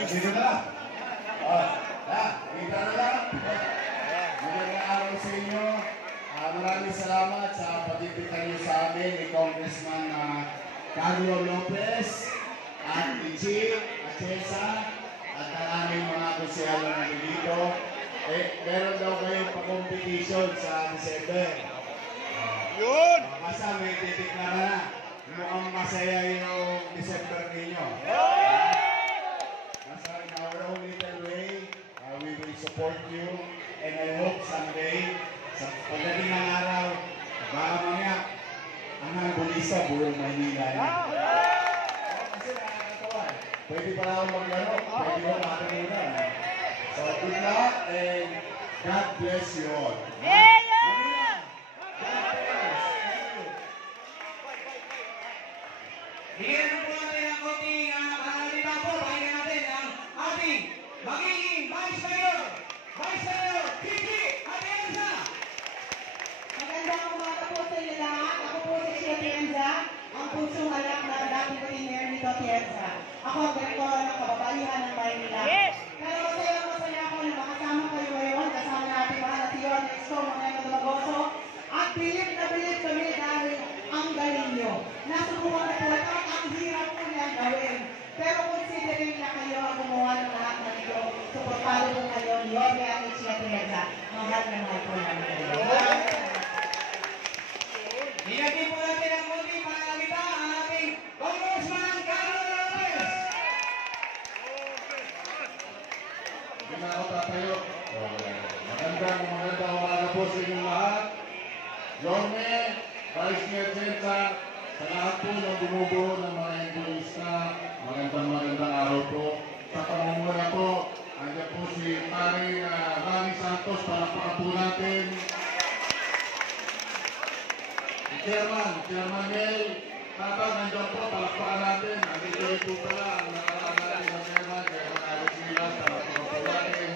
Dito na lang. Kita na lang. Magandang araw sa inyo. Maraming salamat sa pag-ibigay niyo sa amin ni Congressman Carlo Lopez at Ichi, Achesa, at ang aming mga konsehalo na dito. Meron daw kayong pa-competition sa December. Yun! Basta may titiklara na. Mukhang masaya yung December ninyo. Basta in our own little way, we will support you. And I hope someday, sa pagdating ng araw, baka mamaya, ang nangulisa, buong Maynila yan. Kasi nakakatawa. Pwede pala akong maglaro. Pwede mo makakamuna. So good luck and God bless you all. Bigyan po natin ang konting pangalita po. Pakinggan natin ang ating magiging Vice Mayor, Kiki Atienza. Magandang umaga po sa inyo lahat. Ako po si Kiki Atienza, ang pusong anak na dating Mayor nito Atienza. Ako ang direktor ng Kababaihan ng Maynila. Pero masaya ako na makasama kayo ngayon. Kasama natin mga natiyon, Exco, mga Dumagoso. At bilib na bilib kami dahil ang galing nyo. Nasubukan ko po ito, ang hirap po niyang gawin. Pero considering na kayo ang gumawa ng lahat ng ito, suportado po kayo ni Yorme at Ichi Atienza. Mahal na mahal po namin kayo. Bigyan po natin ang konting pangalita ang ating Congressman Carlo Lopez. Hindi na ako tatayo. Magandang umaga po sa inyong lahat. Yorme, Vice Mayor Atienza, sa lahat po ng bumubuo ng mga embolista, magandang araw po. Sa pamumuna po, andyan po si Rani Santos, palakpakan po natin. Chairman Mel, Tatang, andyan po, palakpakan natin. Andito rin po pala ang nakaraan natin ng Chairman, kaya Alex Milas, palakpakan po natin.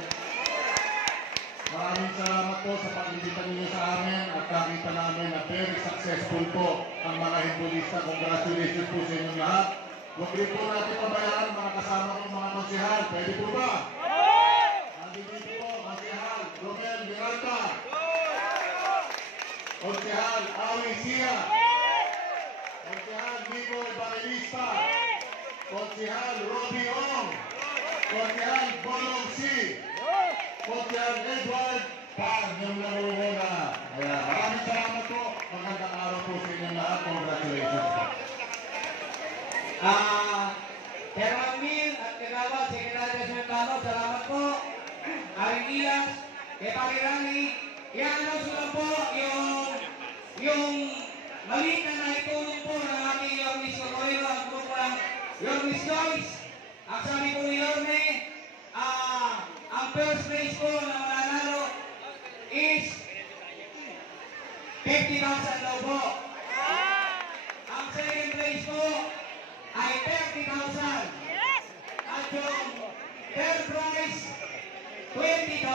Maraming salamat po sa pag-ibita ninyo sa amin at nakita namin na very successful po ang mga himbolista. Congratulations po sa inyong lahat. Huwag rin po natin pabayaan mga kasama kong mga konsehal. Pwede po ba? Nandito po, konsehal Romel Miranda. Konsehal Awi Sia. Konsehal Nico Evangelista. Konsehal Robbie Ong. Konsehal Bolong C. Konsehal Edward Pan, yung naruruna. Kaya maraming salamat po. Magandang araw po sa inyong lahat. Congratulations po. Chairman Mil at Kagawad, Secretary Sementano, salamat po. Aring Iyas, kay Pakirani, i-announce lang po yung maliit na naitulong po ng ating Yormis Cocoyo, ang grupo ng Yormis Choice. Ang sabi po ni Yorme, ang first place po na mananalo is 50,000 daw po. Ang second place po ay 30,000. At yung third prize, 20,000.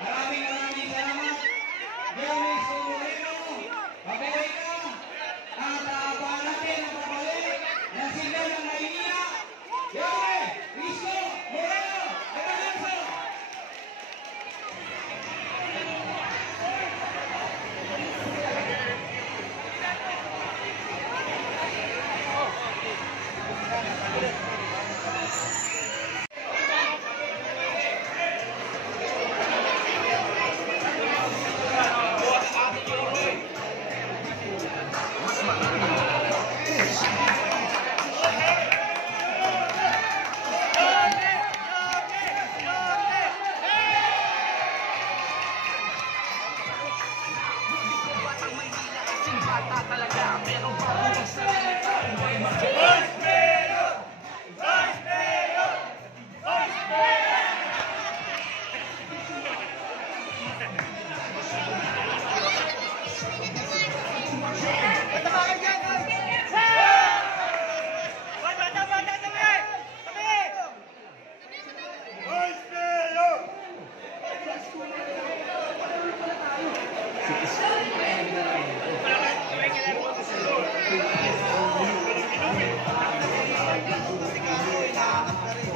Maraming salamat. Yormes Cocoyo, mabuhay ka. At baka natin ang pagbalik ng signal ng Maynila. Yorme, Isko, Moreno, Evangelista.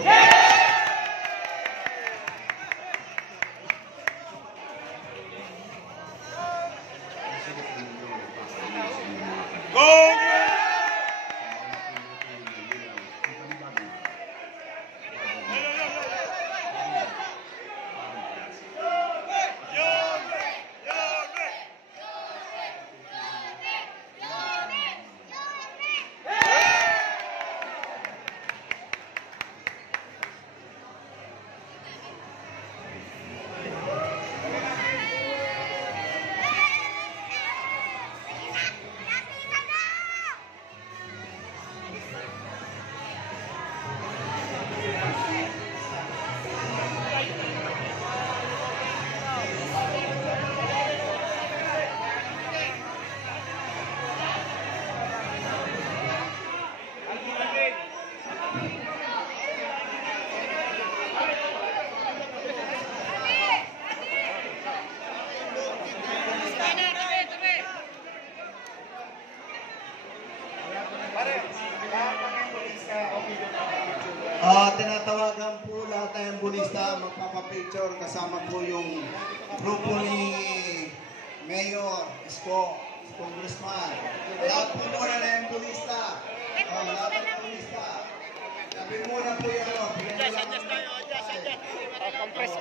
Yeah! Tinatawagan po lahat ng ambulista magpapapicture kasama po yung grupo ni Mayor Isko, Congressman. Lahat po muna ng ambulista. Lahat ng ambulista. Sabi muna po yung ano. Compress.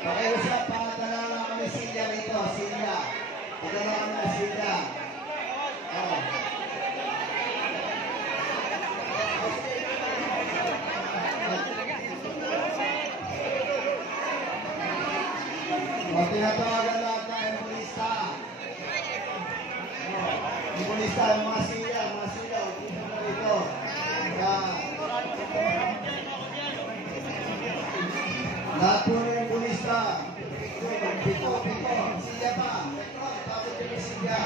Pakiusap, padala lang kami Silya rito, Silya. Padala kami Silya. Tinatawagan lahat na ambulista. Ambulista, mga Silya, upo na rito. Lahat po ng ambulista. Pito. Silya pa. Tapos yung Silya.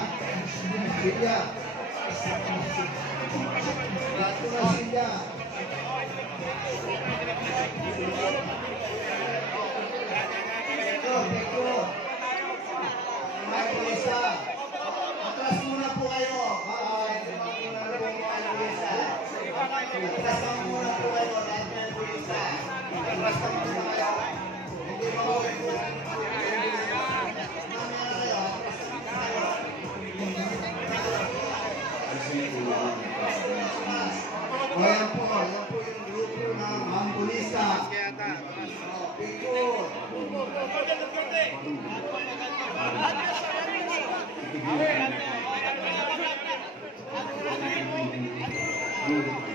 Lahat po ng Silya. Pito. Mga ambulista. Atras muna po kayo. Atras muna po kayo. Lahat ng ambulista. Atras muna kayo. Hindi mo ko Ayan po yung grupo ng ambulista. Picture. Good.